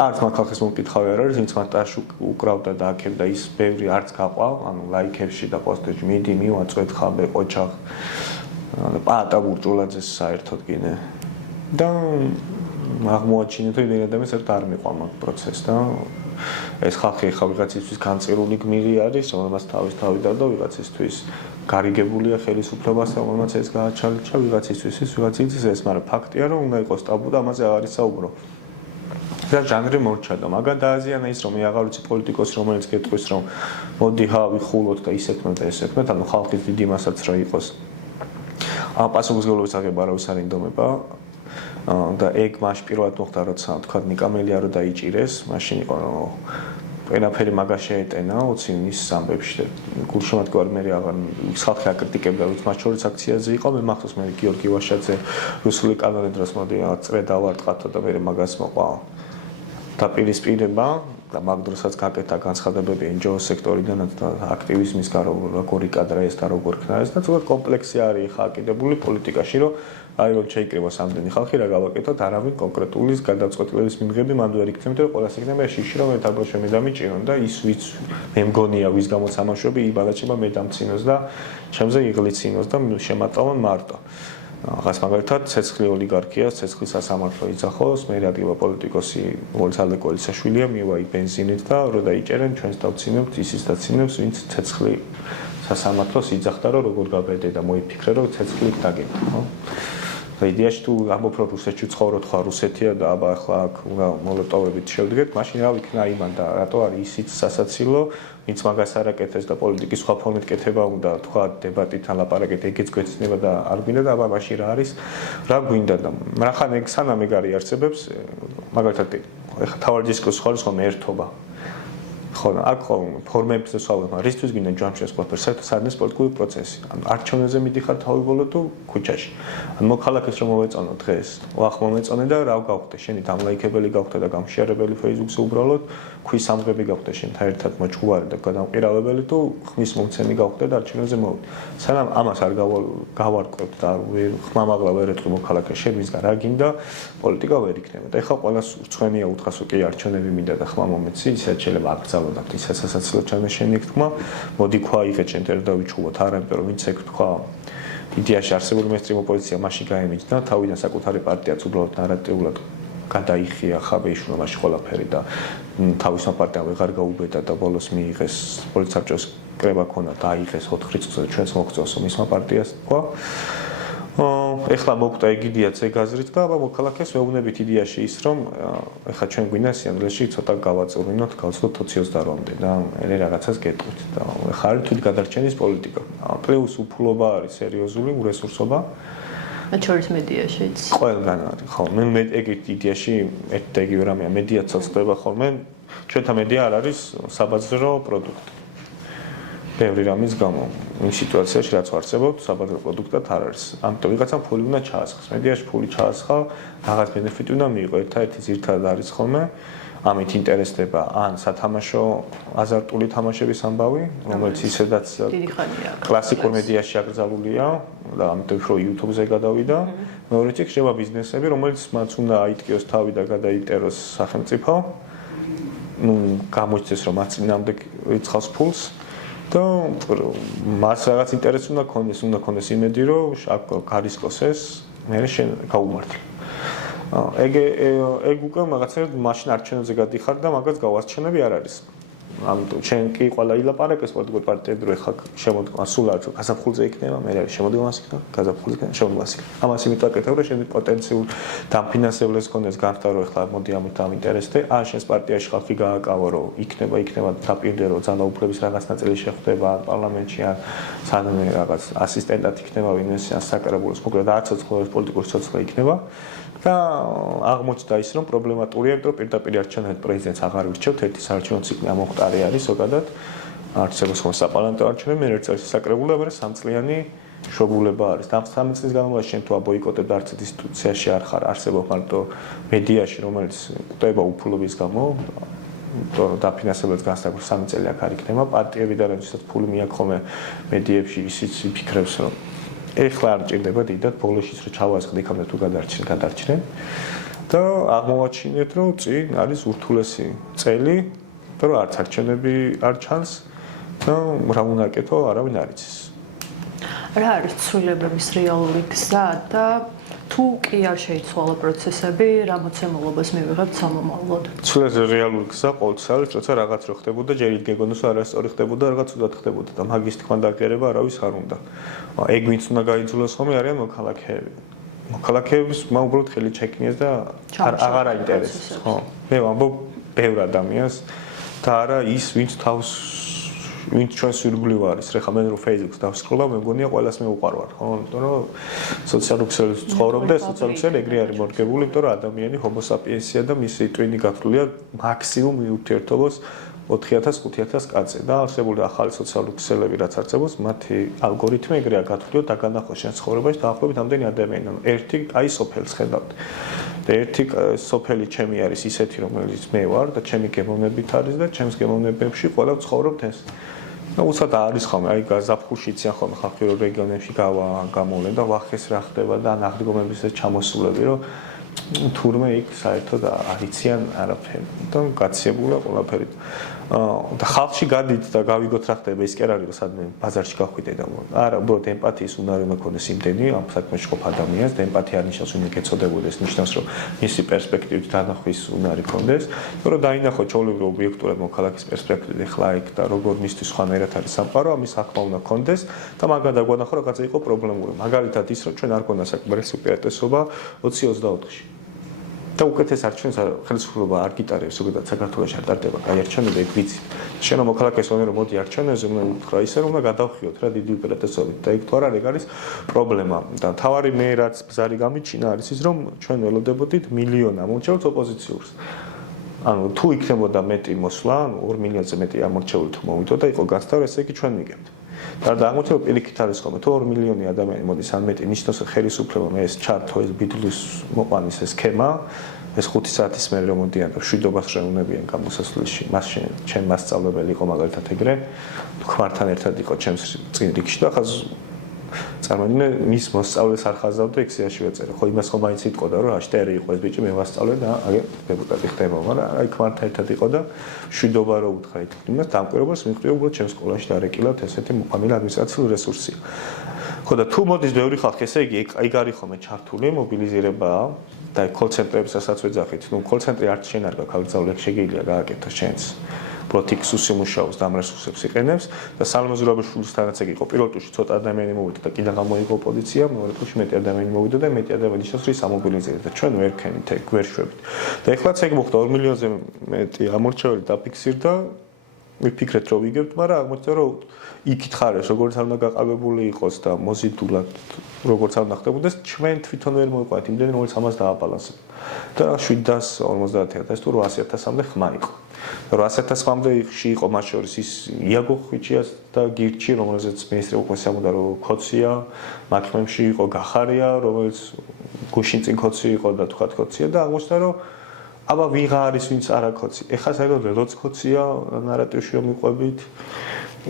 არც მაგ ხალხის მომკითხავი არ არის, ვინც მარტაში უკრავდა და აქებდა ის ბევრი არც გაყვა, ანუ ლაიქებში და პოსტებში მიდი მივაწვეთ ხალბე ყოჩახ. პატა ბურჭულაძეს საერთოდ კიდე. და აღმოაჩინეთ რომ იმენ ადამიანს ერთ არ მიყვა მაგ პროცესს და ეს ხალხი ხა ვიღაცისთვის განწირული გმირი არის, რომელმაც თავის თავი დადო ვიღაცისთვის გარიგებულია ხელისუფლებას, რომელმაც ეს გააჩალიჩა ვიღაცისთვის ის ვიღაცისთვის ეს, მაგრამ ფაქტია რომ უნდა იყოს ტაბუ და ამაზე აღარ ისაუბრო. და ჟანრი მორჩა და მაგა დააზიანა ის რომ მე აღარ ვიცი პოლიტიკოსი რომელიც გეტყვის რომ მოდი ხა ვიხულოთ და ისეთქნოთ და ესეთქნოთ, ანუ ხალხის დიდი მასაც რა იყოს. ამ პასუხისმგებლობის აღება არავის არ ინდომება. და ეგ მაშ პირველად მოხდა როცა თქვა ნიკამელია რომ დაიჭირეს, მაშინ იყო ყველაფერი მაგას შეეტენა, უცი ის ამბებში. გულშემატკივარი მე აღარ ხალხი აკრიტიკებდა, ვიც მათ შორის აქციაზე იყო, მე მახსოვს მე გიორგი ვაშაძე რუსული კანონის დროს მოდი წრე დავარტყათო და მე მაგას მოყვა დაპირისპირება და მაგ დროსაც გაკეთა განცხადებები NGO სექტორიდან და აქტივიზმის როგორი კადრა ეს და როგორ ხნა ეს და ცოტა კომპლექსი არის ხა კიდებული პოლიტიკაში, რომ აი რომ შეიკრიბოს ამდენი ხალხი რა გავაკეთოთ, არავინ კონკრეტული გადაწყვეტილების მიღები მანდ ვერ იქნებოდა, რომ ყველას იქნება შიში რომ ერთად შემე დამიჭირონ და ის ვიც მე მგონია ვის გამოც ამაშვები იბალაჭება მე დამცინოს და ჩემზე იღლიცინოს და შემატავონ მარტო. Რაღაც მაგალითად ცეცხლი ოლიგარქია, ცეცხლის სასამართლო იძახოს, მე რადგება პოლიტიკოსი ვოლცალე კოლიციაშვილია, მივა ბენზინით და რო დაიჭერენ ჩვენს დავცინებთ ისის დაცინებს, ვინც ცეცხლი სასამართლოს იძახდა, რომ როგორ გაბედე და მოიფიქრე, რომ ცეცხლით დაგება, ხო? და იდეაში თუ ამბობ რომ რუსეთში ცხოვრობ, ხო რუსეთია და აბა ახლა აქ მოლოტოვებით შევდგეთ, მაშინ რა ვიქნა იმან და რატო არის ისიც სასაცილო, ვინც მაგას არ აკეთებს და პოლიტიკის სხვა ფორმით კეთება უნდა, თქვა დებატით ლაპარაკეთ, ეგეც გვეცნება და არ გვინდა და აბა მაშინ რა არის, რა გვინდა და მაგრამ ეგ სანამ ეგ არის არსებობს, მაგალითად ეხა თავარჯიშის ხალხს ხომ ერთობა ხო, აქ ფორმებზე სვავდება, რისთვის გინდა ჯამშეს ყველაფერს, საერთოდ საერთოდ პოლიტიკური პროცესი. ან არჩევნებზე მიდიხარ თავებოლო თუ ქუჩაში. ან მოქალაქეს რომ მოვეწონო დღეს, ვახ მომეწონე და რა გავხდე, შენი დამლაიქებელი გავხდე და გამშეარებელი Facebook-ზე უბრალოდ ქვის სამღები გავხდე შენთან ერთად მოჭუარი და გადამყირავებელი თუ ხმის მომცემი გავხდე და არჩევნებზე მოვიდე. სანამ ამას არ გავარკვევთ და ხმამაღლა ვერ ეტყვი მოქალაქეს შემისგან რა გინდა, პოლიტიკა ვერ იქნება. და ეხლა ყველას რწმენია უთხრას უკი არჩევნები მინდა და ხმა მომეცი, ისეთ შეიძლება აკრძალო და ის სასაცილო ჩანაშენი თქმა, მოდი ქვა იღეთ შენ და ვიჩუბოთ, არა იმიტომ რომ ვინც ეგ თქვა იდეაში არსებული მესტრიმ ოპოზიცია მაშინ გაემიჯნა, თავიდან საკუთარი პარტიაც უბრალოდ ნარატიულად გადაიხია ხაბეიშნობაში ყველაფერი და თავისმა პარტიამ ვეღარ გაუბედა და ბოლოს მიიღეს პოლიცსაბჭოს კრება ქონა და აიღეს 4 რიცხვზე ჩვენს მოგწევსო მისმა პარტიას თქვა. ეხლა მოკვდა ეგიდიაც ეგ აზრით და აბა მოქალაქეს ვეუბნებით იდეაში ის რომ ეხლა ჩვენ გვინდა სიამოვნებაში ცოტა გავაწევრინოთ, გავცვლოთ 28-მდე და ელე რაღაცას გეტყვით და ეხლა არის თვით გადარჩენის პოლიტიკა. პლუს უფლობა არის სერიოზული ურესურსობა. მათ შორის მედიაშიც. ყველგან არის, ხო, მე ეგ იდეაში ერთ და იგივე რამეა, მედიაც ხდება ხოლმე. ჩვენთა მედია არ არის საბაზრო პროდუქტი. ბევრი რამის გამო იმ სიტუაციაში რაც არსებობს საბაზრო პროდუქტად არ არის. ამიტომ ვიღაცამ ფული უნდა ჩაასხოს. მედიაში ფული ჩაასხა, რაღაც ბენეფიტი უნდა მიიღო. ერთ-ერთი ძირითადად არის ხოლმე ამით ინტერესდება ან სათამაშო აზარტული თამაშების ამბავი, რომელიც ისედაც კლასიკურ მედიაში აკრძალულია და ამიტომ უფრო YouTube-ზე გადავიდა. მეორეთი ხდება ბიზნესები, რომელიც მათ უნდა აიტკიოს თავი და გადაიტეროს სახელმწიფო. გამოჩნდეს რომ მათ წინამდე იცავს ფულს. და მას რაღაც ინტერესი უნდა ქონდეს იმედი რომ გარისკოს ეს მე შენ გაუმართლე. ეგ უკვე რაღაცა მაშინ არჩევნებზე გადიხარ და მაგას გავარჩენები არ არის. ამიტომ ჩვენ კი ყველა ილაპარაკებს პოლიტიკურ პარტიებს რომ ეხლა შემოდგმა სულ არ გაზაფხულზე იქნება, მე არის შემოდგმას იქნება, გაზაფხულზე შემოდგმას იქნება. ამას იმიტომ აკეთებ რომ შენ პოტენციურ დამფინანსებლებს ქონდეს განხდა რომ ეხლა მოდი ამით ამინტერესდე, ან შენს პარტიაში ხალხი გააკავო რომ იქნება დაპირდე რომ ძალაუფლების რაღაც ნაწილი შეხვდება პარლამენტში ან სანამ რაღაც ასისტენტად იქნება ვინმე ან საკრებულოს მოკლედ არც ცოცხლების პოლიტიკური ცოცხლა იქნება. და აღმოჩნდა ის რომ პრობლემატურია, იმიტომ რომ პირდაპირ არჩევნებს პრეზიდენტს აღარ ვირჩევთ, ერთი საარჩევნო ციკლი ამოხტარი არის ზოგადად. არჩევნებს ხომ საპარლამენტო არჩევნები, მე 1 წელს საკრებული და მე 3 წლიანი შრობულება არის. და 3 წლის განმავლობაში შენ თუ აბოიკოტებ არც ინსტიტუციაში არ ხარ, არსებობს მარტო მედიაში, რომელიც კვდება უფლობის გამო. დაფინანსებელს განსაკუთრ 3 წელი აქ არ იქნება, პარტიებიდან როდესაც ფული მიაქვს ხოლმე მედიებში ისიც ფიქრებს რომ ეხლა არ ჭირდება დიდად ბოლოშიც რომ ჩავასხდე იქამდე თუ გადარჩნენ და აღმოვაჩინეთ რომ წინ არის ურთულესი წელი და რომ არც არჩევნები არ ჩანს და რა უნდა აკეთო არავინ არ იცის. რა არის ცვლილებების რეალური გზა და თუ კი არ შეიცვალა პროცესები, რა მოცემულობას მივიღებთ სამომავლოდ? ცვლილებების რეალური გზა ყოველთვის არის, როცა რაღაც რო ხდებოდა, ჯერ იქ გეგონოს არასწორი ხდებოდა, რაღაც უდად ხდებოდა და მაგის თქმა დაგერება არავის არ უნდა. ეგ ვინც უნდა გაიძულოს ხოლმე არიან მოქალაქეები. მოქალაქეების უბრალოდ ხელი ჩეკნიეს და აღარ აინტერესებს, ხო? მე ვამბობ ბევრ ადამიანს და არა ის ვინც ჩვენს ირგვლივ არის. ხა მე რო Facebook-ს დავსკროლავ, მე მგონია ყველას მე უყარვარ, ხო? იმიტომ რომ სოციალურ ქსელში ცხოვრობ და სოციალურ ქსელი ეგრე არის მორგებული, იმიტომ რომ ადამიანი ჰომო საპიენსია და მისი ტვინი გათვლილია მაქსიმუმ ურთიერთობას 4000-5000 კაცი და არსებული ახალი სოციალური ქსელები რაც არსებობს, მათი ალგორითმი ეგრეა გათვლილ და განახოს შენ ცხოვრებაში დაახლოებით ამდენი ადამიანი. ერთი აი სოფელს ხედავთ. და ერთი სოფელი ჩემი არის ისეთი, რომელიც მე ვარ და ჩემი გემოვნებით არის და ჩემს გემოვნებებში ყველა ცხოვრობთ ეს. უცად არის ხოლმე, აი გაზაფხულში იციან ხოლმე ხალხი რომ რეგიონებში გამოვლენ და ვახეს რა ხდება და აღდგომების ეს ჩამოსულები, რომ თურმე იქ საერთოდ არ იციან არაფერი. და გაციებულა ყველაფერი. და ხალხში გადით და გავიგოთ რა ხდება, ის კი არ არის, რომ სადმე ბაზარში გავხვიდე და არა, უბრალოდ ემპათიის უნარი უნდა ქონდეს იმდენი ამ საქმეში ყოფ ადამიანს და ემპათია არ ნიშნავს უნდა გეცოდებოდეს, ნიშნავს რომ მისი პერსპექტივით დანახვის უნარი ქონდეს, რომ დაინახო ჩვეულებრივ ობიექტურად მოქალაქის პერსპექტივით ახლა იქ და როგორ მისთვის სხვანაირად არის სამყარო, ამის საქმე უნდა ქონდეს და მაგა დაგვანახო რაღაცა იყო პრობლემური. მაგალითად ის რომ ჩვენ არ გქონდა საკმარისი უპირატესობა 2024-ში. და უკეთეს არჩევნებს ხელისუფლება არ გიტარებს, ზოგადად საქართველოში არ ტარდება კაი არჩევნები, ეგ ვიცი. შენ რომ მოქალაქეს ვონე რომ მოდი არჩევნებზე, უნდა უთხრა ისე რომ უნდა გადავხიოთ რა დიდი უპირატესობით და ეგ თუ არა ეგ არის პრობლემა. და თავარი მე რაც ბზარი გამიჩინა არის ის რომ ჩვენ ველოდებოდით მილიონ ამორჩეულს ოპოზიციურს. ანუ თუ იქნებოდა მეტი მოსვლა, 2 მილიონზე მეტი ამორჩეული თუ მოვიდო და იყო გასტავ, ესე იგი ჩვენ მიგებთ. და აღმოჩნდა პირიქით არის ხოლმე თუ 2 მილიონი ადამიანი მოდის ან მეტი ნიშნავს ხელისუფლებამ ეს ჩართო ეს ბიდლის მოყვანის ეს სქემა ეს 5 საათის მერე რომ მოდიან და შვიდობას შეუნებიან გამოსასვლელში მას ჩემ მასწავლებელი იყო მაგალითად ეგრე ხვართან ერთად იყო ჩემს წინ რიგში და ხაზ წარმოიდგინე მის მოსწავლეს არ ხაზავდა ექსიაში ვეწერე ხო იმას ხომ მაინც იტყოდა რომ აშტერი იყო ეს ბიჭი მე ვასწავლე და აგე დეპუტატი ხდება მაგრამ აი ხვართან ერთად იყო და შვიდობა რო უთხრა იმას დამკვირვებას მიხვდია უბრალოდ ჩემს სკოლაში დარეკილავთ ესეთი მოყვანილი ადმინისტრაციული რესურსი ხო და თუ მოდის ბევრი ხალხი ესე იგი ეგ არის ხოლმე ჩართული მობილიზირება და კოლცენტრებსაც ვეძახით ნუ კოლცენტრი არ შენ არ გაქვს აღწავლე შეგიძლია გააკეთო შენს პროტიქსუსი მუშაობს და ამ რესურსებს იყენებს და სალმე ზურაბაშვილისთანაც ეგ იყო პირველ ტურში ცოტა ადამიანი მოვიდა და კიდე გამოიგო ოპოზიცია მეორე ტურში მეტი ადამიანი მოვიდა და მეტი ადამიანი შესაძლოა სამობილიზირდეს და ჩვენ ვერ ქენით ეგ ვერ შვებით და ეხლაც ეგ მოხდა 2 მილიონზე მეტი ამორჩეული დაფიქსირდა ვიფიქრეთ რომ ვიგებთ მაგრამ აღმოჩნდა რომ იქით ხარეს როგორც არ უნდა გაყალბებული იყოს და მოზიდულად როგორც არ უნდა ხდებოდეს ჩვენ თვითონ ვერ მოიყვანეთ იმდენი რომელიც ამას დააბალანსებს და 750.000 თუ 800.000-მდე ხმა იყო 800.000-მდე იყო მათ შორის ის იაგო ხვიჩიას და გირჩი რომელზეც მინისტრი უყვესამოდა რომ ქოცია მათ ხმებში იყო გახარია რომელიც გუშინ წინ ქოცი იყო და თქვა ქოცია და აღმოჩნდა რომ აბა ვიღა არის ვინც არა ქოცი ეხა საერთოდ როც ქოცია ნარატივში რომ მიყვებით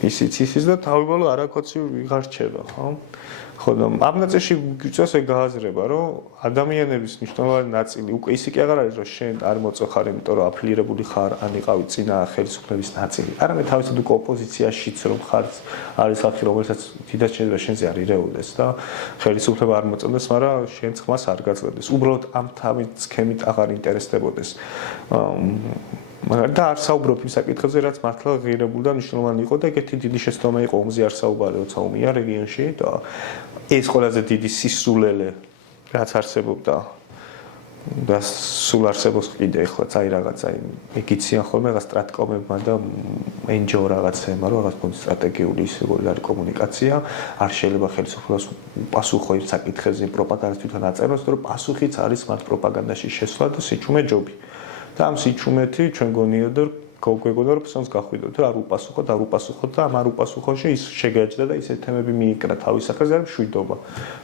ისიც და თავებალო არა ქოცი ვიღარ რჩება ხო ხო და ამ ნაწილში გვიწევს ეგ გააზრება რომ ადამიანების მნიშვნელოვანი ნაწილი უკვე ისე კი აღარ არის რომ შენ არ მოწოხარ იმიტომ რომ აფილირებული ხარ ან იყავი წინა ხელისუფლების ნაწილი არამედ თავისად უკვე ოპოზიციაშიც რომ ხარ არის ხალხი რომელსაც თითქოს შეიძლება შენზე არ ირეულდეს და ხელისუფლება არ მოწონდეს მაგრამ შენ ხმას არ გაძლევდეს უბრალოდ ამ თავის სქემით აღარ ინტერესდებოდეს მაგრამ და არ საუბრობ იმ საკითხებზე რაც მართლა ღირებული და მნიშვნელოვანი იყო და ეგეთი დიდი შეცდომა იყო ომზე არ საუბარი როცა ომია რეგიონში და ეს ყველაზე დიდი სისულელე რაც არსებობდა და სულ არსებობს კიდე ეხლა წაი რაღაცა იგიციან ხოლმე რაღაც სტრატკომებმა და NGO რაღაცეებმა რომ რაღაც პონტ სტრატეგიული ისე როგორი არის კომუნიკაცია არ შეიძლება ხელისუფლებას პასუხო იმ საკითხებზე პროპაგანდას თვითონ აწეროს რომ პასუხიც არის მათ პროპაგანდაში შესვლა და სიჩუმე ჯობი და ამ სიჩუმეთი ჩვენ გონიოდა რომ გოგეგოდა რომ ფსონს გახვიდოთ და არ უპასუხოთ და ამ არ უპასუხოში ის შეგაჭდა და ისეთ თემები მიიკრა თავის სახელზე არის შვიდობა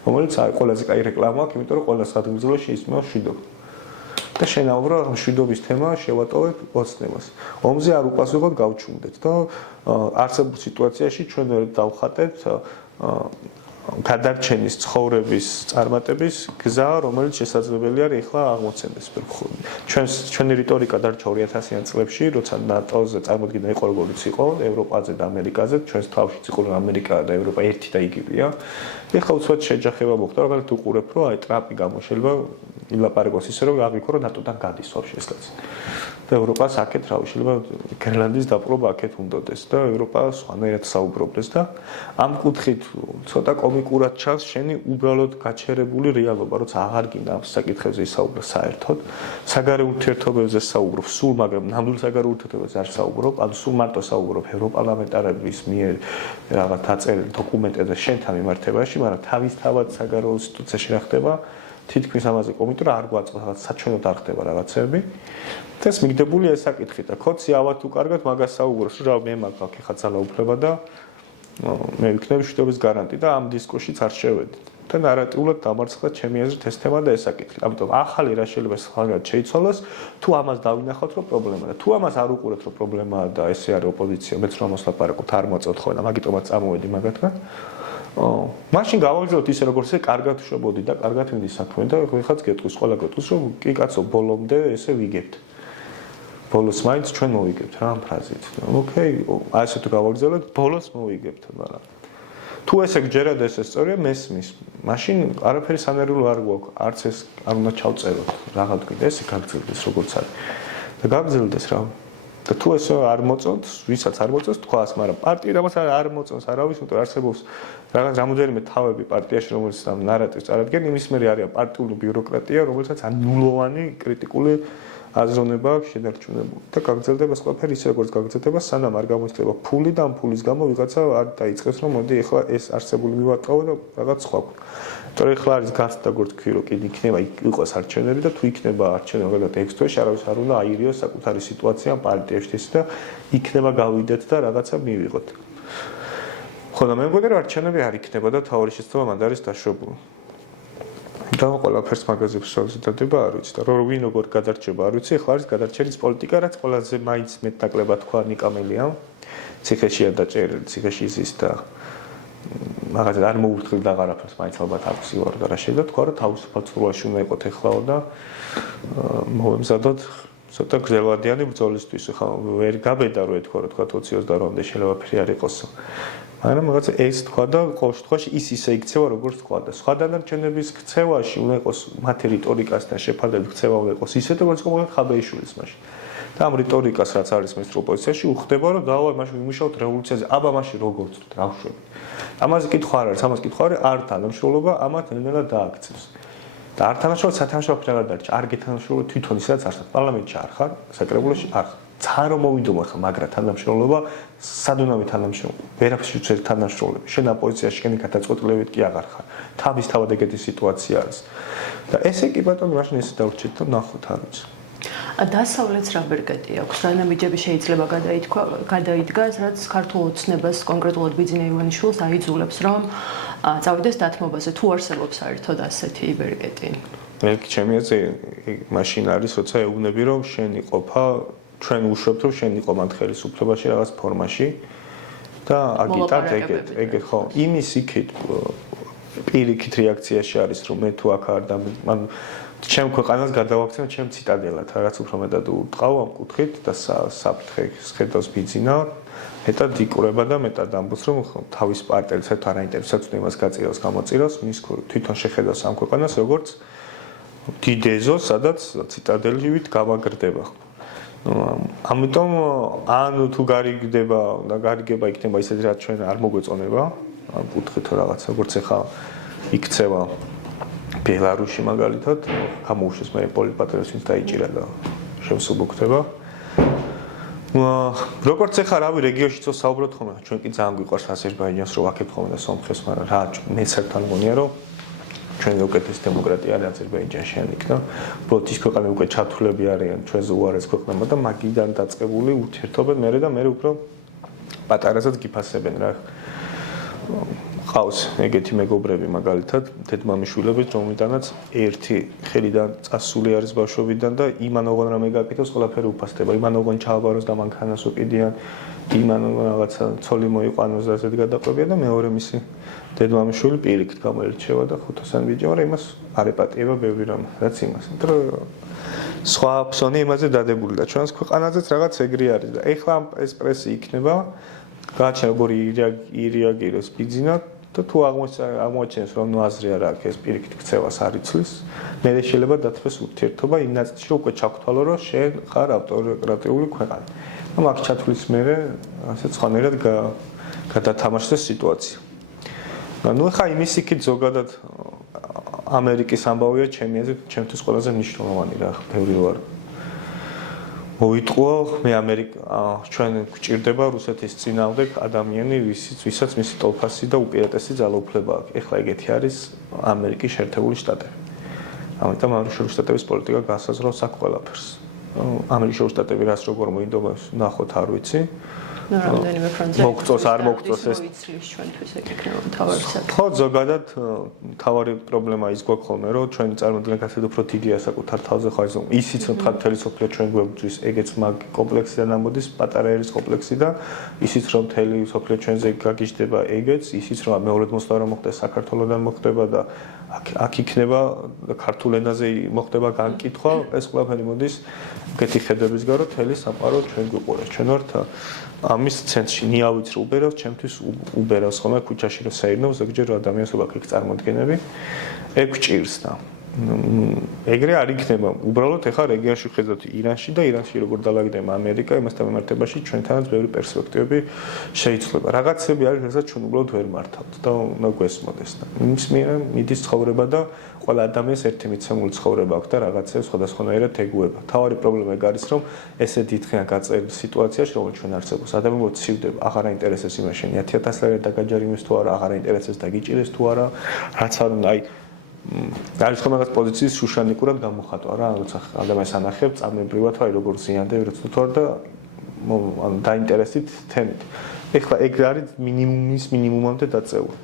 რომელიც არის ყველაზე კაი რეკლამა აქვს იმიტომ რომ ყველა სადგურზე შეისმევა შვიდობა და შენაურო ამ შვიდობის თემა შევატოვებ ოცნებას ომზე არ უპასუხოთ გავჩუმდეთ და არსებულ სიტუაციაში ჩვენ დავხატეთ გადარჩენის ცხოვრების წარმატების გზა, რომელიც შესაძლებელი არის ახლა აღმოცენდეს. ჩვენი რიტორიკა დარჩა 2000-იან წლებში, როცა ნატოზე წარმოდგენა იყო როგორც იყო, ევროპაზე და ამერიკაზე, ჩვენს თავშიც იყო ამერიკა და ევროპა ერთი და იგივეა. ეხლა უცბად შეჯახება მოხდა, რაღაც უყურებ, რომ აი ტრამპი გამოშელება ილაპარაკოს ისე რომ აღიქო რომ ნატოდან გადის ვაფშე ეს კაცი. და ევროპას აქეთ რა შეიძლება გრენლანდიის დაპყრობა აქეთ უნდადეს და ევროპა სხვანაირად საუბრობდეს და ამ კუთხით ცოტა კომიკურად ჩანს შენი უბრალოდ გაჩერებული რეალობა, როცა აღარ გინდა ამ საკითხებზე ისაუბრა საერთოდ, საგარეო ურთიერთობებზე საუბრობ, სულ მაგრამ ნამდვილ საგარეო ურთიერთობებზე არ საუბრობ, ანუ სულ მარტო საუბრობ ევროპარლამენტარების მიერ რაღაც დაწერილი დოკუმენტებზე შენთან მიმართებაში, მაგრამ თავისთავად საგარეო ინსტიტუციაში რა ხდება თითქმის ამაზე კომენტარ არ გვაწყობს, რაღაც საჩვენოდ არ ხდება რაღაცები. და ეს მიგდებულია ეს საკითხი და ქოცი ავა თუ კარგად მაგას საუბრობს, რომ მე მაქვს ხა ძალაუფლება და მე ვიქნები მშვიდობის გარანტი და ამ დისკურსშიც არ შევედით. და ნარატიულად დამარცხდა ჩემი აზრით ეს თემა და ეს საკითხი. ამიტომ ახალი რა შეიძლება სხვაგან შეიცვალოს, თუ ამას დავინახოთ, რომ პრობლემაა. თუ ამას არ უყურებთ, რომ პრობლემაა და ესე არის ოპოზიცია, მეც რომ მოსლაპარაკოთ არ მოწოთ ხო და მაგიტომაც წამოვედი მაგათგან. მაშინ გავაგზავნოთ ისე როგორც ეს კარგად ვშობოდი და კარგად მინდი საქმე და ხეხაც გეტყვის, ყველა გეტყვის, რომ კი კაცო, ბოლომდე ესე ვიგებთ. ბოლოს მაინც ჩვენ მოვიგებთ რა ამ ფრაზით. ოკეი, ასე თუ გავაგზავნოთ, ბოლოს მოვიგებთ, მაგრამ თუ ესე გჯერა და ესე სწორია მესმის, მაშინ არაფერი სანერვულო არ გვაქვს, არც ეს არ უნდა ჩავწეროთ, რაღაც კიდე ესე გაგრძელდეს როგორც არის. და გაგრძელდეს რა. და თუ ესე არ მოწონთ, ვისაც არ მოწონს თქვას, მაგრამ პარტია რამაც არ მოწონს არავის, იმიტომ არსებობს რაღაც რამოდენიმე თავები პარტიაში, რომელიც ამ ნარატივს წარადგენენ, იმის მერე არის პარტიული ბიუროკრატია, რომელსაც ან ნულოვანი კრიტიკული აზროვნება აქვს შენარჩუნებული და გაგრძელდება ყველაფერი ისე როგორც გაგრძელდება, სანამ არ გამოიწდება ფული და ამ ფულის გამო ვიღაცა არ დაიწყებს რომ მოდი ეხლა ეს არსებული მივარტყავო და რაღაც სხვა. თორე ეხლა არის გაცდა როგორც თქვი რომ კიდე იქნება იყოს არჩევნები და თუ იქნება არჩევნები გადათ 6 თვეში არავის არ უნდა აირიოს საკუთარი სიტუაცია პარტიაში და იქნება გავიდეთ და რაღაცა მივიღოთ. ხო და მე მგონი რომ არჩევნები არ იქნება და თავი შეცდომა მანდ არის დაშვებული. და ყველაფერს მაგაზებს შევზდადება არ ვიცი და რომ ვინ როგორ გადარჩება არ ვიცი, ახლა არის გადარჩენის პოლიტიკა, რაც ყველაზე მაინც მეტნაკლებად თქვა ნიკამელია. ციხეშია დაჭერილი, ციხეში ზის და მაგაზე არ მოურთხილ და აღარაფერს მაინც ალბათ აქვს ივარ და რა შეიძლება თქვა რომ თავისუფალ ცურვაში უნდა იყოთ ეხლაო და მოვემზადოთ ცოტა გრძელვადიანი ბრძოლისთვის. ხა ვერ გაბედა რომ ეთქვა რომ თქვა 2022-მდე შეიძლება ფერი არ იყოსო. მაგრამ რაღაც ეს თქვა და ყოველ შემთხვევაში ის ისე იქცევა როგორც თქვა და სხვა დანარჩენების ქცევაში უნდა იყოს მათი რიტორიკასთან შეფარდებით ქცევა უნდა იყოს ისეთ როგორც იყო ხაბეიშვილის მაშინ. და ამ რიტორიკას რაც არის მესტრო პოზიციაში უხდება რომ დავა მაშინ ვიმუშაოთ რევოლუციაზე. აბა მაშინ როგორც დავშვებით. ამაზე კითხვა არ არის, ამას კითხვა არის არ თანამშრომლობა ამათ ნელ-ნელა დააქცევს. და არ თანამშრომლობა სათამაშრომლო ფრაგად დარჩა. არ გეთანამშრომლობ თვითონ ისაც არ ხარ. პარლამენტში არ ხარ, საკრებულოში არ ხარ. ცა რომ მოვიდომა ხა მაგრა თანამშრომლობა სადუნავი თანამშრომლობა ვერაფერში ვერ თანამშრომლები შენ ამ პოზიციაში შენი გადაწყვეტილებით კი აღარ ხარ თავის თავად ეგეთი სიტუაცია არის და ესე კი ბატონო მაშინ ესე დავრჩეთ და ნახოთ არ ვიცი დასავლეთს რა ბერკეტი აქვს რა ნამიჯები შეიძლება გადაიდგას რაც ქართულ ოცნებას კონკრეტულად ბიძინა ივანიშვილს აიძულებს რომ წავიდეს დათმობაზე თუ არსებობს საერთოდ ასეთი ბერკეტი მე ჩემი აზრი მაშინ არის როცა ეუბნები რომ შენ იყოფა ჩვენ უშვებთ რომ შენ იყო მან ხელისუფლებაში რაღაც ფორმაში და აგიტად ეგეთ ხო იმის იქით პირიქით რეაქციაში არის რომ მე თუ აქ არ და მან ჩემ ქვეყანას გადავაქცევ ჩემ ციტადელად რაღაც უფრო მეტად უტყავ ამ კუთხით და საფრთხეს ხედავს ბიძინა მეტად იკურება და მეტად ამბობს რომ თავის პარტიელს საერთოდ არ აინტერესებს თუ იმას გაწირავს გამოწირავს მის თვითონ შეხედავს ამ ქვეყანას როგორც დიდ ეზოს სადაც ციტადელივით გამაგრდება ამიტომ ან თუ გარიგდება და გარიგება იქნება ისეთი რაც ჩვენ არ მოგვეწონება ამ კუთხით რაღაცა როგორც ახლა იქცევა ბელარუსში მაგალითად გამოუშვეს მე პოლიტპატრიოტს ვინც დაიჭირა და შემსუბუქდება როგორც ახლა რავი რეგიონშიც ვსაუბრობთ ხოლმე ჩვენ კი ძალიან გვიყვარს აზერბაიჯანს რომ ვაკეთებ ხოლმე და სომხებს მაგრამ რა მე საერთოდ მგონია რომ ჩვენ უკეთეს დემოკრატია არის აზერბაიჯანში ან იქ და უბრალოდ ის ქვეყანა უკვე ჩათვლები არიან ჩვენზე უარეს ქვეყნებმა და მაგიდან დაწყებული ურთიერთობენ მე და მე უფრო პატარასაც გიფასებენ რა ყავს ეგეთი მეგობრები მაგალითად დედმამიშვილები რომლიდანაც ერთი ხელიდან წასული არის ბავშვობიდან და იმან ოღონ რამე გაკეთოს ყველაფერი უფასდება იმან ოღონ ჩააბაროს და მანქანას უკიდიან იმან რაღაცა ცოლი მოიყვანოს და ასეთ გადაყვებიან და მეორე მისი დედმამიშვილი პირიქით გამოირჩევა და ხუთასან ბიჭი მაგრამ იმას არ ეპატიება ბევრი რამ რაც იმას იმიტომ სხვა ფსონი იმაზე დადებული და ჩვენს ქვეყანაზეც რაღაც ეგრე არის და ეხლა ეს პრესი იქნება გააჩნია როგორი ირეაგიროს ბიძინა და თუ აღმოჩენს რომ აზრი არ აქვს ეს პირიქით ქცევას არ იცლის მე შეიძლება დათმოს ურთიერთობა იმ ნაწილში რომ უკვე ჩაგთვალო რომ შენ ხარ ავტორიტეტული ქვეყანა და მაგ ჩათვლის მერე ასე ცხანერად გადათამაშდეს სიტუაცია ну ხა იმის იქით ზოგადად ამერიკის ამბავია ჩემი აზრით ჩემთვის ყველაზე მნიშვნელოვანი რა ბევრი ვარ მოიტყო მე ჩვენ გვჭირდება რუსეთის წინააღმდეგ ადამიანი ვისაც მისი ტოლფასი და უპირატესი ძალაუფლება აქვს ეხლა ეგეთი არის ამერიკის შეერთებული შტატები ამიტომ ამერიკული შტატების პოლიტიკა განსაზღვრავს აქ ყველაფერს. ამერიკული შტატები რას როგორ მოინდომებს, ნახოთ არ ვიცი. რამდენიმე ფრონტზე მოგწოს არ მოგწოს ეს ჩვენთვის ეგ იქნება მთავარი საკითხი. ხო, ზოგადად მთავარი პრობლემა ის გვაქვს ხოლმე, რომ ჩვენი წარმოდგენა გაცილებით უფრო დიდია საკუთარ თავზე ხო ის ისიც რომ თქვა მთელი სოფლიო ჩვენ გვებძვის, ეგეც მაგ კომპლექსიდან ამოდის, პატარა ერის კომპლექსი და ისიც რომ მთელი სოფლიო ჩვენზე გაგიჟდება, ეგეც ისიც რომ მეორედ მოსვლა რომ მოხდეს საქართველოსთან მოხდება და აქ იქნება ქართულ ენაზე მოხდება განკითხვა, ეს ყველაფერი მოდის ეგეთი ხედვებისგან, რომ მთელი სამყარო ჩვენ გვიყურებს. ჩვენ ვართ ამის ცენტრში ნიავიც რო უბერავს, ჩემთვის უბერავს ხოლმე ქუჩაში რო საერთოდ ზოგჯერ ადამიანს ვაკ იქ წარმოდგენები, ეგ ჭირს და ეგრე არ იქნება. უბრალოდ ეხა რეგიონში ხედავთ ირანში და ირანში როგორ დაალაგდება ამერიკა, იმასთან მიმართებაში ჩვენთანაც ბევრი პერსპექტივები შეიცვლება. რაღაცები არის, რასაც ჩვენ უბრალოდ ვერ მართავთ და უნდა გვესმოდეს და იმის მიერ მიდის ცხოვრება და ყველა ადამიანს ერთი მიცემული ცხოვრება აქვს და რაღაცებს სხვადასხვანაირად ეგუება. თავარი პრობლემა ეგ არის, რომ ესე დიდხანია გაწერილი სიტუაციაში, რომელიც ჩვენ არსებობს, ადამიანს ცივდება, აღარ აინტერესებს იმაში 1000 ლარი დაგაჯარიმეს თუ არა, აღარ აინტერესებს დაგიჭირეს თუ არა, რაც არ უნდა, აი არის ხომ რაღაც პოზიციის შუშანიკურად გამოხატვა რა, როცა ადამიანს ანახებ, წამებრივად აი როგორ ზიანდება, როცა თუ არა და ანუ დაინტერესით თემით. ეხლა ეგ არის მინიმუმის მინიმუმამდე დაწეული.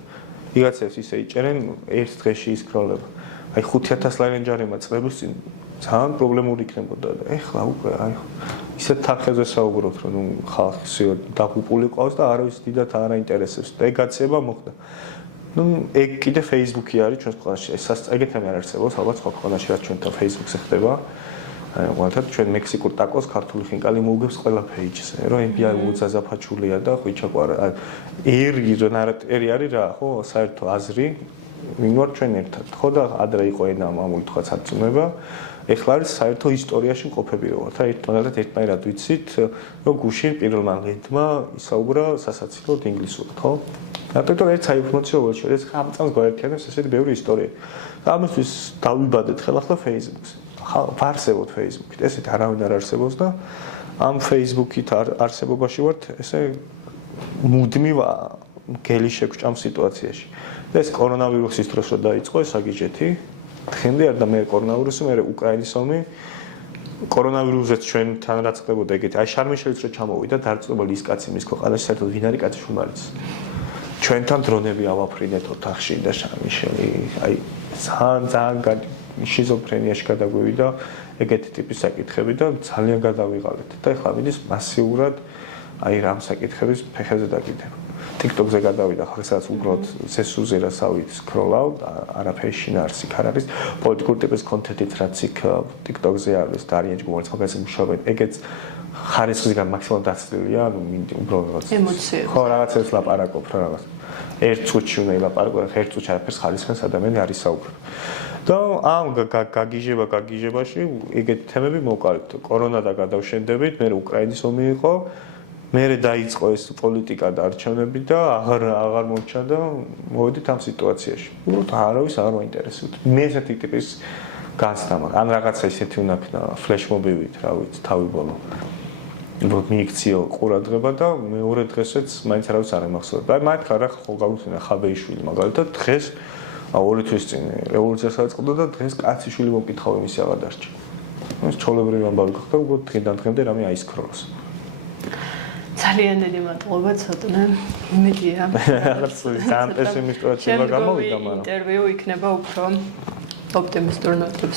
ვიღაცებს ისე იჭერენ ერთ დღეში ისკროლება. აი 5000 ლარი ჯარიმა წლების წინ ძალიან პრობლემური იქნებოდა და ეხლა უკვე აი ისეთ თანხებზე საუბრობთ, რომ ხალხი დაღუპული ყავს და არავის დიდად არ აინტერესებს. და ეგ გაცება მოხდა. ეგ კიდე Facebook-ი არის ჩვენს ქვეყანაში. ეგეთები არ არსებობს, ალბათ სხვა ქვეყანაში რაც ჩვენთან Facebook-ზე ხდება. ყველათ ჩვენ მექსიკურ ტაკოს ქართული ხინკალი მოუგებს ყველა page-ზე, რომ FBI უძაზაფაჩულია და ხვიჩაკვარა. ერი არის რა, ხო, საერთო აზრი. ვინ ვარ ჩვენ ერთად. ხო და ადრე იყო ენა მამული თქვა საწუნება. ეხლა არის საერთო ისტორიაში მყოფები რო ვართ. აი თუნდაც ერთმანეთად ვიცით, რომ გუშინ პირველმა ლიდმა ისაუბრა სასაცილოდ ინგლისურად, ხო? რატომ ერთ საინფორმაციო ველში ამ წამს გვაერთიანებს ესეთი ბევრი ისტორია. ამისთვის დავიბადეთ ხელახლა Facebook-ზე. ვარსებობთ Facebook-ით, ესეთი არავინ არ არსებობს და ამ Facebook-ით არსებობაში ვართ ესე მუდმივ გელი შეგვჭამ სიტუაციაში. და ეს კორონავირუსის დროს რო დაიწყო ეს აგიჯეთი, დღემდე არ და მე კორონავირუსი, მე უკრაინის ომი კორონავირუსზეც ჩვენთან რაც ხდებოდა ეგეთი. აი შარმიშელის რო ჩამოვიდა დარწმუნებული ის კაცი მის ქვეყანაში საერთოდ ვინ არის კაცი შუმარიც. ჩვენთან დრონები ავაფრინეთ ოთახში და შარმიშელი აი ძალიან შიზოფრენიაში გადაგვივიდა ეგეთი ტიპის საკითხები და ძალიან გადავიღალეთ და ეხლა მიდის მასიურად აი რამ საკითხების ფეხებზე დაგიდება. TikTok-ზე გადავიდა ხალხსაც უბრალოდ სესურზე რასავით სკროლავ არაფერი შინაარსი არ არის პოლიტიკური ტიპის კონტენტით რაც იქ TikTok-ზე არის და არიან ჯგუფს მაგას მუშაობენ ეგეც ხარისხისგან მაქსიმალურად დაცლილია ანუ უბრალოდ ემოციები ხო რაღაცებს ლაპარაკობ რა რაღაც ერთ წუთში უნდა ილაპარაკო ერთ წუთში არაფერს ხარისხს ადამიანი არ ისაუბრებს და ამ გაგიჟებაში ეგეთი თემები მოვყავით კორონა და გადავშენდებით მე უკრაინის ომი იყო მერე დაიწყო ეს პოლიტიკა და არჩევნები და აღარ მომჩა და მოვედით ამ სიტუაციაში. უბრალოდ არავის არ მაინტერესებს. მე ესეთი ტიპის განცდა მაქვს. ან რაღაცა ისეთი უნდა ქნა ფლეშმობივით, რა ვიცი, თავი ბოლო. უბრალოდ მიიქციო ყურადღება და მეორე დღესაც მაინც არავის არ ემახსოვრება. აი მაგ ხარ ხო გავუცინე ხაბეიშვილი მაგალითად დღეს 2 თვის წინ რევოლუცია საწყდა და დღეს კაციშვილი მომკითხავ იმისი აღარ დარჩა. ეს ჩოლებრივი ამბავი გახდა უბრალოდ დღიდან დღემდე რამე აისკროლოს. ძალიან დიდი მადლობა ცოტნე იმედია ძალიან პესიმისტურად შევა გამოვიდა მაგრამ ინტერვიუ იქნება უფრო ოპტიმისტურ ნოტებზე